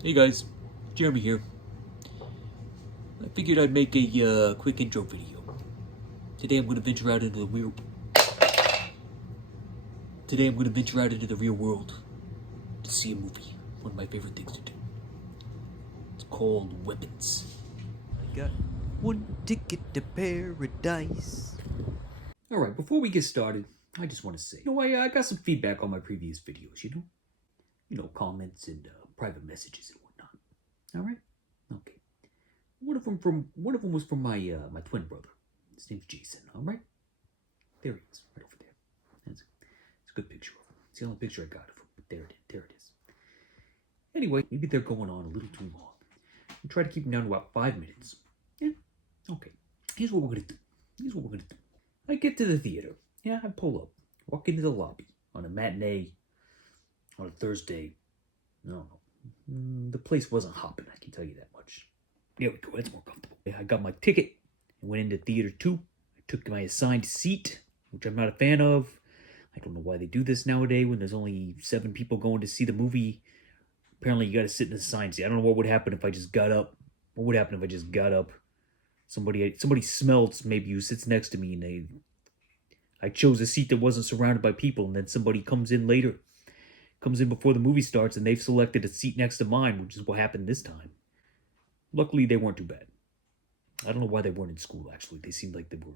Hey guys, Jeremy here. I figured I'd make a quick intro video. Today I'm going to venture out into the real. Today I'm going to venture out into the real world to see a movie. One of my favorite things to do. It's called Weapons. I got one ticket to paradise. All right, before we get started, I just want to say, I got some feedback on my previous videos. Comments and private messages and whatnot. All right, okay. One of them was from my my twin brother. His name's Jason. All right, there he is, right over there. It's a good picture of him. It's the only picture I got of him. But there it is. Anyway, maybe they're going on a little too long. We'll try to keep them down to about 5 minutes. Yeah, okay. Here's what we're gonna do. I get to the theater. Yeah, I pull up, walk into the lobby on a matinee on a Thursday. No, the place wasn't hopping. I can tell you that much. There we go. That's more comfortable. I got my ticket. I went into theater 2. I took my assigned seat, which I'm not a fan of. I don't know why they do this nowadays when there's only 7 people going to see the movie. Apparently, you got to sit in the assigned seat. I don't know what would happen if I just got up. What would happen if I just got up? Somebody smells maybe who sits next to me, and I chose a seat that wasn't surrounded by people, and then somebody comes in before the movie starts, and they've selected a seat next to mine, which is what happened this time. Luckily, they weren't too bad. I don't know why they weren't in school, actually. They seemed like they were.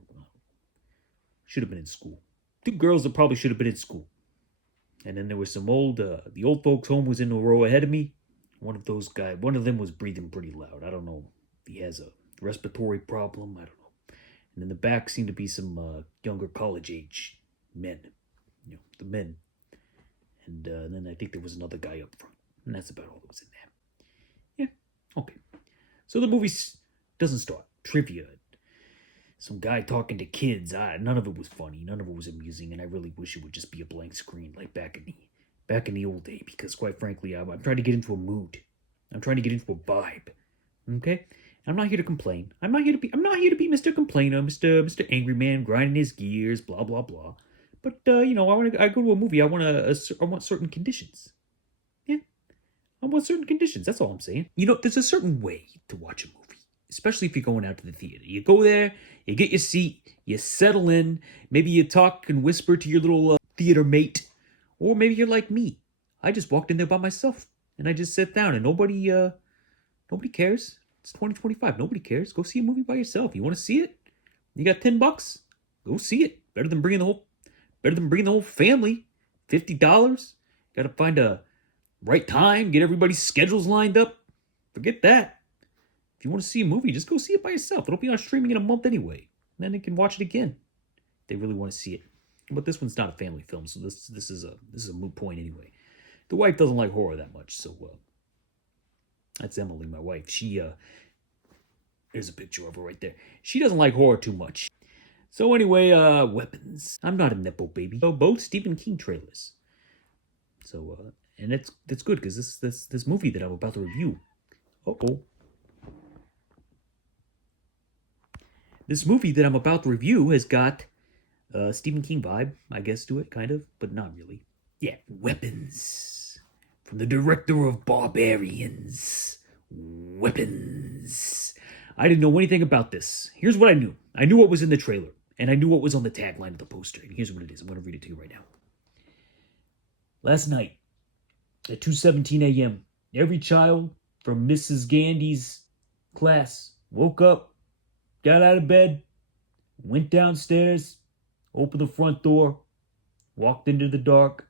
Should have been in school. 2 girls that probably should have been in school. And then there was some the old folks' home was in a row ahead of me. One of them was breathing pretty loud. I don't know if he has a respiratory problem. I don't know. And in the back seemed to be some younger college-age men. The men. And then I think there was another guy up front. And that's about all that was in there. Yeah, okay. So the movie doesn't start. Trivia. Some guy talking to kids. None of it was funny. None of it was amusing. And I really wish it would just be a blank screen like back in the old day. Because quite frankly, I'm trying to get into a mood. I'm trying to get into a vibe. Okay? I'm not here to complain. I'm not here to be Mr. Complainer, Mr. Angry Man grinding his gears, blah blah blah. But I go to a movie. I want certain conditions. Yeah, I want certain conditions. That's all I'm saying. There's a certain way to watch a movie, especially if you're going out to the theater. You go there, you get your seat, you settle in. Maybe you talk and whisper to your little theater mate, or maybe you're like me. I just walked in there by myself and I just sat down, and nobody cares. It's 2025. Nobody cares. Go see a movie by yourself. You want to see it? You got $10? Go see it. Better than bringing the whole family. $50. Got to find a right time. Get everybody's schedules lined up. Forget that. If you want to see a movie, just go see it by yourself. It'll be on streaming in a month anyway. And then you can watch it again. If they really want to see it. But this one's not a family film, so this is a moot point anyway. The wife doesn't like horror that much, so that's Emily, my wife. There's a picture of her right there. She doesn't like horror too much. So anyway, Weapons. I'm not a Nepo baby. So both Stephen King trailers. So, and that's good, because this movie that I'm about to review. This movie that I'm about to review has got Stephen King vibe, I guess, to it, kind of, but not really. Yeah, Weapons. From the director of Barbarians. Weapons. I didn't know anything about this. Here's what I knew. I knew what was in the trailer, and I knew what was on the tagline of the poster. And here's what it is. I'm going to read it to you right now. Last night, at 2:17 a.m., every child from Mrs. Gandy's class woke up, got out of bed, went downstairs, opened the front door, walked into the dark,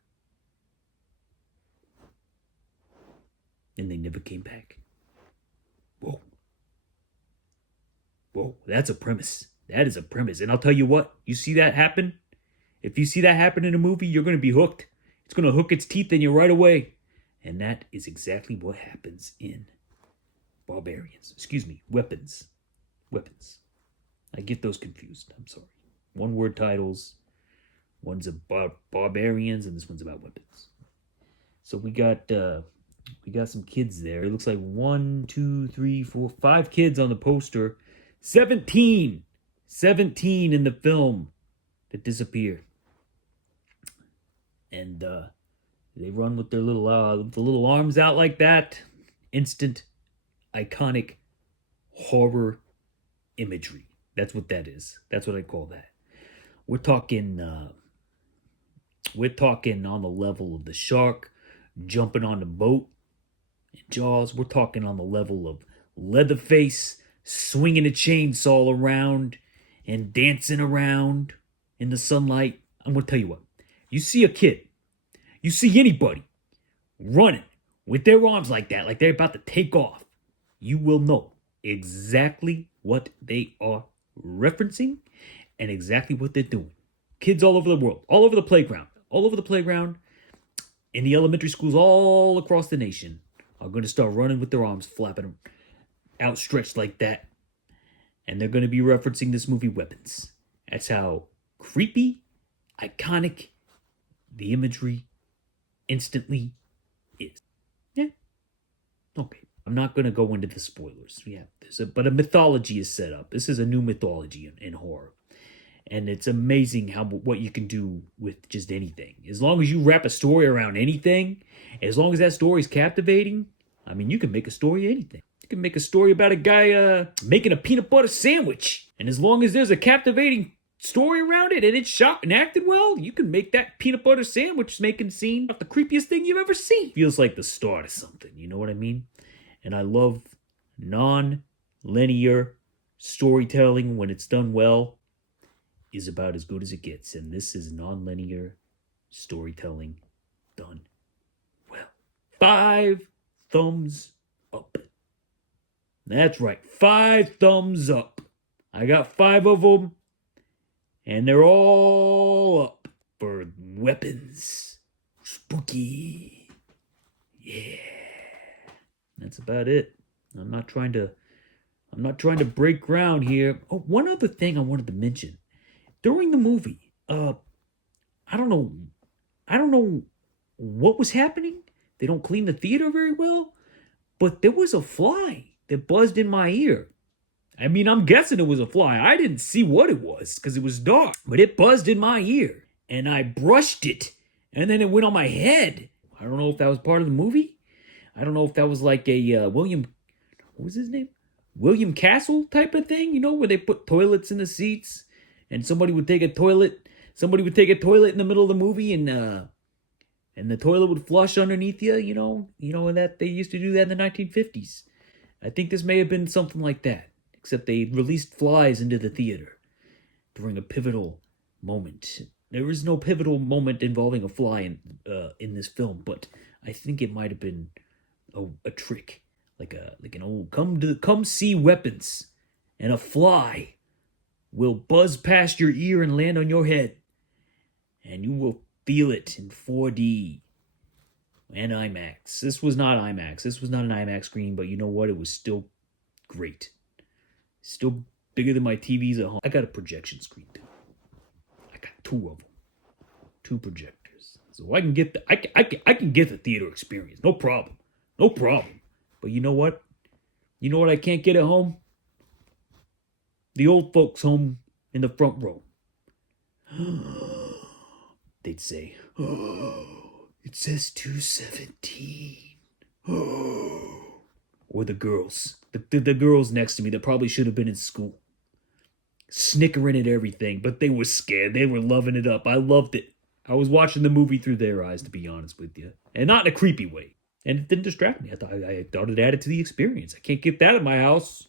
and they never came back. Whoa, that's a premise. That is a premise. And I'll tell you what, you see that happen? If you see that happen in a movie, you're going to be hooked. It's going to hook its teeth in you right away. And that is exactly what happens in Barbarians. Weapons. Weapons. I get those confused. I'm sorry. One-word titles. One's about barbarians, and this one's about weapons. So we got some kids there. It looks like 1, 2, 3, 4, 5 kids on the poster. 17 in the film that disappear. And they run with their little arms out like that. instant, iconic horror imagery. That's what that is. That's what I call that. We're talking on the level of the shark jumping on the boat in Jaws. We're talking on the level of Leatherface swinging a chainsaw around and dancing around in the sunlight. I'm going to tell you what. You see a kid, you see anybody running with their arms like that, like they're about to take off, you will know exactly what they are referencing and exactly what they're doing. Kids all over the world, all over the playground, in the elementary schools all across the nation are going to start running with their arms flapping outstretched like that. And they're going to be referencing this movie Weapons. That's how creepy, iconic the imagery instantly is. Yeah. Okay. I'm not going to go into the spoilers. Yeah. But a mythology is set up. This is a new mythology in horror. And it's amazing what you can do with just anything. As long as you wrap a story around anything, as long as that story is captivating, I mean, you can make a story of anything. You can make a story about a guy making a peanut butter sandwich. And as long as there's a captivating story around it and it's shot and acted well, you can make that peanut butter sandwich making scene the creepiest thing you've ever seen. Feels like the start of something, you know what I mean? And I love non-linear storytelling when it's done well is about as good as it gets. And this is non-linear storytelling done well. 5 thumbs up. That's right, 5 thumbs up. I got 5 of them, and they're all up for Weapons. Spooky. Yeah. That's about it. I'm not trying to break ground here. Oh, one other thing I wanted to mention. During the movie, I don't know what was happening. They don't clean the theater very well, but there was a fly that buzzed in my ear. I mean, I'm guessing it was a fly. I didn't see what it was because it was dark, but it buzzed in my ear, and I brushed it, and then it went on my head. I don't know if that was part of the movie. I don't know if that was like a what was his name? William Castle type of thing, you know, where they put toilets in the seats. And somebody would take a toilet in the middle of the movie, and the toilet would flush underneath you, you know, that they used to do that in the 1950s. I think this may have been something like that, except they released flies into the theater during a pivotal moment. There is no pivotal moment involving a fly in this film, but I think it might have been a trick, like an old come see Weapons, and a fly will buzz past your ear and land on your head. And you will feel it in 4D and IMAX. This was not IMAX. This was not an IMAX screen, but you know what? It was still great. Still bigger than my TVs at home. I got a projection screen too. I got 2 of them. 2 projectors. So I can get I can get the theater experience. No problem. No problem. But you know what? You know what I can't get at home? The old folks home in the front row. They'd say, "Oh, it says 217." Or the girls. The girls next to me that probably should have been in school. Snickering at everything, but they were scared. They were loving it up. I loved it. I was watching the movie through their eyes, to be honest with you. And not in a creepy way. And it didn't distract me. I thought it added to the experience. I can't get that at my house.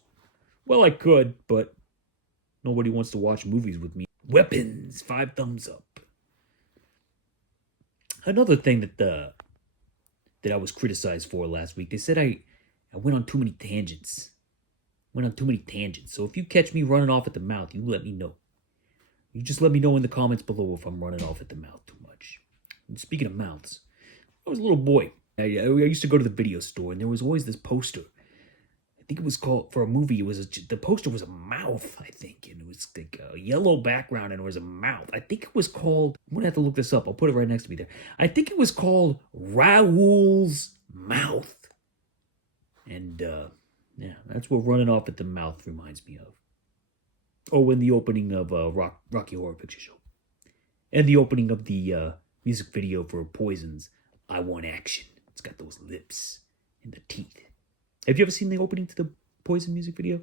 Well, I could, but nobody wants to watch movies with me. Weapons, 5 thumbs up. Another thing that I was criticized for last week, they said I went on too many tangents. So if you catch me running off at the mouth, you let me know. You just let me know in the comments below if I'm running off at the mouth too much. And speaking of mouths, I was a little boy. I used to go to the video store, and there was always this poster. I think it was called, for a movie, the poster was a mouth, I think, and it was like a yellow background, and it was a mouth. I think it was called, I'm going to have to look this up, I'll put it right next to me there. I think it was called Raoul's Mouth. And, yeah, that's what running off at the mouth reminds me of. Oh, and the opening of Rocky Horror Picture Show. And the opening of the music video for Poison's I Want Action. It's got those lips and the teeth. Have you ever seen the opening to the Poison music video?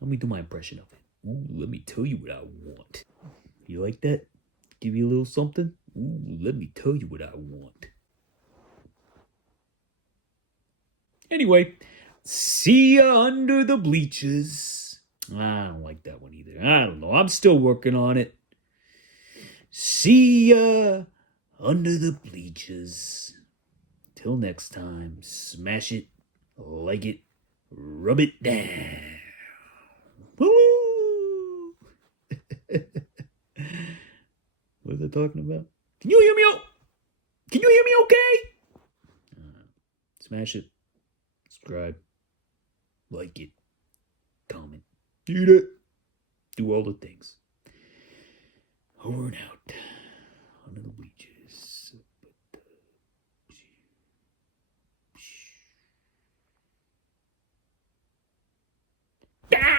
Let me do my impression of it. Ooh, let me tell you what I want. You like that? Give you a little something? Ooh, let me tell you what I want. Anyway, see ya under the bleachers. I don't like that one either. I don't know. I'm still working on it. See ya under the bleachers. Till next time, smash it, like it, rub it down. Woo! What are they talking about? Can you hear me? Can you hear me okay? Smash it, subscribe, like it, comment, eat it, do all the things. Over and out. Under the bleachers.